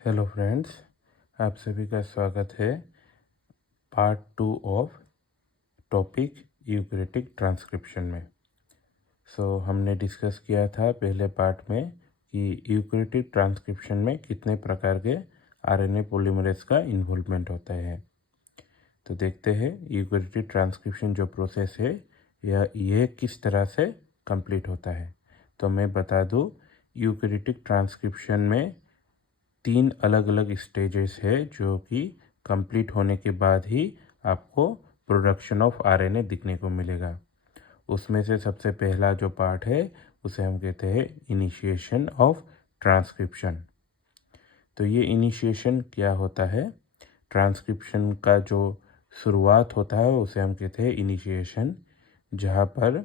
Hello friends, आप सभी का स्वागत है part 2 of topic eukaryotic transcription में। हमने डिस्कस किया था पहले पार्ट में कि यूकैरियोटिक ट्रांसक्रिप्शन में कितने प्रकार के आरएनए पॉलीमरेज का इन्वॉल्वमेंट होता है। तो देखते हैं यूकैरियोटिक ट्रांसक्रिप्शन जो प्रोसेस है यह किस तरह से कंप्लीट होता है। तो मैं बता दूं, यूकैरियोटिक ट्रांसक्रिप्शन में 3 अलग अलग स्टेजेस है जो कि कंप्लीट होने के बाद ही आपको प्रोडक्शन ऑफ आरएनए दिखने को मिलेगा। उसमें से सबसे पहला जो पार्ट है उसे हम कहते हैं इनिशिएशन ऑफ ट्रांसक्रिप्शन। तो ये इनिशिएशन क्या होता है? ट्रांसक्रिप्शन का जो शुरुआत होता है उसे हम कहते हैं इनिशिएशन, जहाँ पर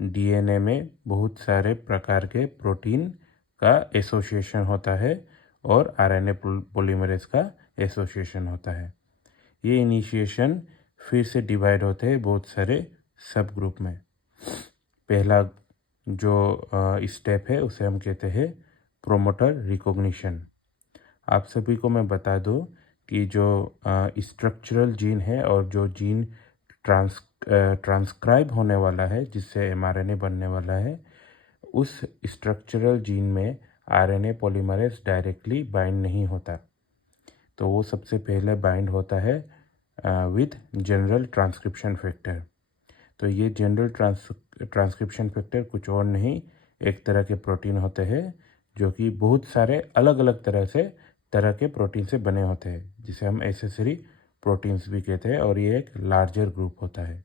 डीएनए में बहुत सारे प्रकार के प्रोटीन का एसोसिएशन होता है और आरएनए पॉलीमरेज का एसोसिएशन होता है। ये इनिशिएशन फिर से डिवाइड होते हैं बहुत सारे सब ग्रुप में। पहला जो स्टेप है उसे हम कहते हैं प्रोमोटर रिकॉग्निशन। आप सभी को मैं बता दूं कि जो स्ट्रक्चरल जीन है और जो जीन ट्रांसक्राइब होने वाला है जिससे एमआरएनए बनने वाला है, उस स्ट्रक्चरल जीन में आरएनए पॉलीमरेज डायरेक्टली बाइंड नहीं होता। तो वो सबसे पहले बाइंड होता है विथ जनरल ट्रांसक्रिप्शन फैक्टर। तो ये जनरल ट्रांसक्रिप्शन फैक्टर कुछ और नहीं, एक तरह के प्रोटीन होते हैं जो कि बहुत सारे अलग अलग तरह के प्रोटीन से बने होते हैं, जिसे हम एसेसरी प्रोटीन्स भी कहते हैं, और ये एक लार्जर ग्रुप होता है।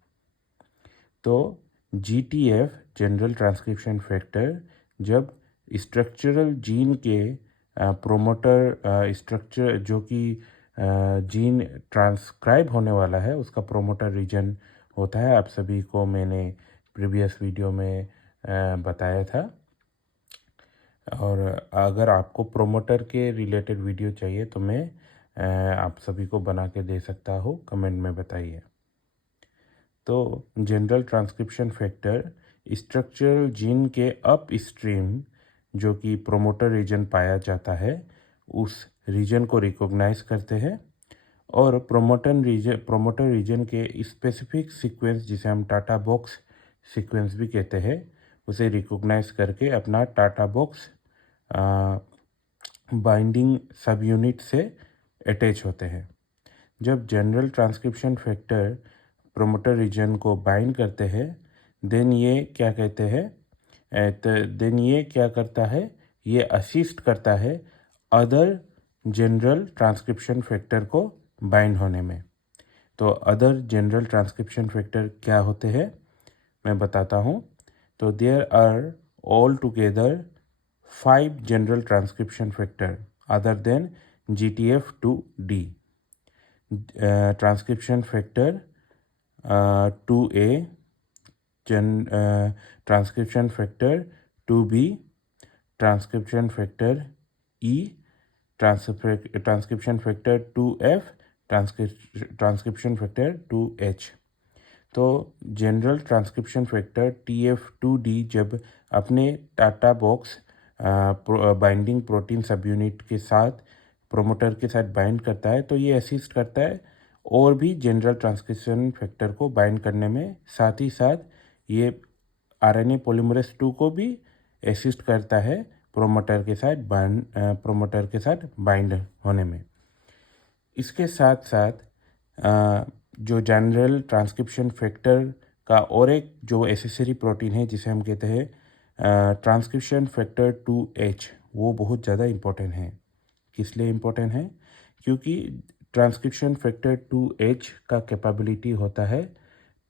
तो जीटीएफ जनरल ट्रांसक्रिप्शन फैक्टर जब स्ट्रक्चरल जीन के प्रोमोटर स्ट्रक्चर जो कि जीन ट्रांसक्राइब होने वाला है उसका प्रोमोटर रीजन होता है। आप सभी को मैंने प्रीवियस वीडियो में बताया था। और अगर आपको प्रोमोटर के रिलेटेड वीडियो चाहिए तो मैं आप सभी को बना के दे सकता हूँ, कमेंट में बताइए। तो general transcription factor structural gene के अप स्ट्रीम जो कि प्रोमोटर रीजन पाया जाता है उस रीजन को रिकॉग्नाइज करते हैं और प्रोमोटर रीजन के स्पेसिफिक सीक्वेंस जिसे हम टाटा बॉक्स सीक्वेंस भी कहते हैं उसे रिकॉग्नाइज करके अपना टाटा बॉक्स बाइंडिंग सब यूनिट से अटैच होते हैं। जब general transcription factor promoter region को बाइंड करते हैं देन ये क्या कहते हैं देन ये क्या करता है, ये असिस्ट करता है अदर जनरल ट्रांसक्रिप्शन फैक्टर को बाइंड होने में। तो अदर जनरल ट्रांसक्रिप्शन फैक्टर क्या होते हैं मैं बताता हूँ। तो there are all together 5 general transcription factor other than GTF2D। Transcription factor 2A, transcription factor 2B, transcription factor E, transcription factor 2F, transcription factor 2H। तो जनरल ट्रांसक्रिप्शन फैक्टर TF2D जब अपने TATA box binding protein subunit के साथ promoter के साथ bind करता है तो ये असिस्ट करता है और भी जनरल ट्रांसक्रिप्शन फैक्टर को बाइंड करने में, साथ ही साथ ये आरएनए पॉलीमरेज 2 को भी असिस्ट करता है प्रोमोटर के साथ बाइंड होने में। इसके साथ साथ जो जनरल ट्रांसक्रिप्शन फैक्टर का और एक जो एसेसरी प्रोटीन है जिसे हम कहते हैं ट्रांसक्रिप्शन फैक्टर 2H, वो बहुत ज़्यादा इम्पोर्टेंट है। किस लिए इम्पोर्टेंट है? क्योंकि ट्रांसक्रिप्शन फैक्टर 2H का कैपेबिलिटी होता है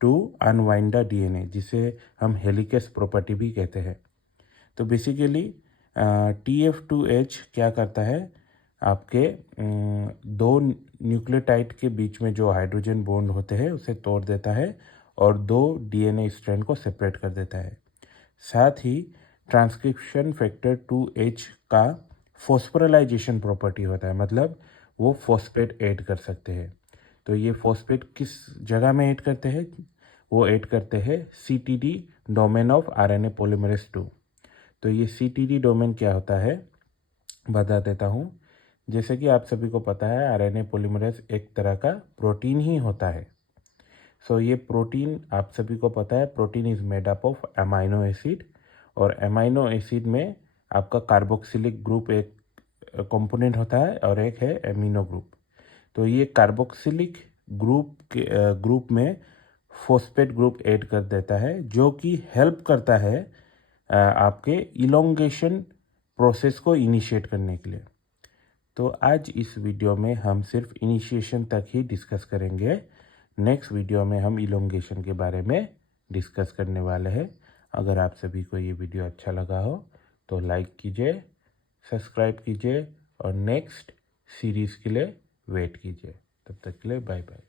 टू अनवाइंड द डीएनए, जिसे हम हेलिकेस प्रॉपर्टी भी कहते हैं। तो बेसिकली TF2H क्या करता है, आपके दो न्यूक्लियोटाइड के बीच में जो हाइड्रोजन बॉन्ड होते हैं उसे तोड़ देता है और 2 डीएनए स्ट्रैंड को सेपरेट कर देता है। साथ ही ट्रांसक्रिप्शन फैक्टर 2H का फॉस्फोराइलेशन प्रॉपर्टी होता है, मतलब वो फॉस्फेट ऐड कर सकते हैं। तो ये फॉस्फेट किस जगह में ऐड करते हैं? वो ऐड करते हैं CTD domain of RNA polymerase 2। तो ये CTD डोमेन क्या होता है बता देता हूँ। जैसे कि आप सभी को पता है आरएनए पॉलीमरेज एक तरह का प्रोटीन ही होता है। सो ये प्रोटीन आप सभी को पता है protein is made up of amino acid, और अमाइनो एसिड में आपका कार्बोक्सिलिक ग्रुप एक कंपोनेंट होता है और एक है एमिनो ग्रुप। तो ये कार्बोक्सिलिक ग्रुप में फॉस्फेट ग्रुप ऐड कर देता है जो कि हेल्प करता है आपके इलोंगेशन प्रोसेस को इनिशिएट करने के लिए। तो आज इस वीडियो में हम सिर्फ इनिशिएशन तक ही डिस्कस करेंगे। नेक्स्ट वीडियो में हम इलोंगेशन के बारे में डिस्कस करने वाले हैं। अगर आप सभी को ये वीडियो अच्छा लगा हो तो लाइक कीजिए, सब्सक्राइब कीजिए और नेक्स्ट सीरीज़ के लिए वेट कीजिए। तब तक के लिए बाय बाय।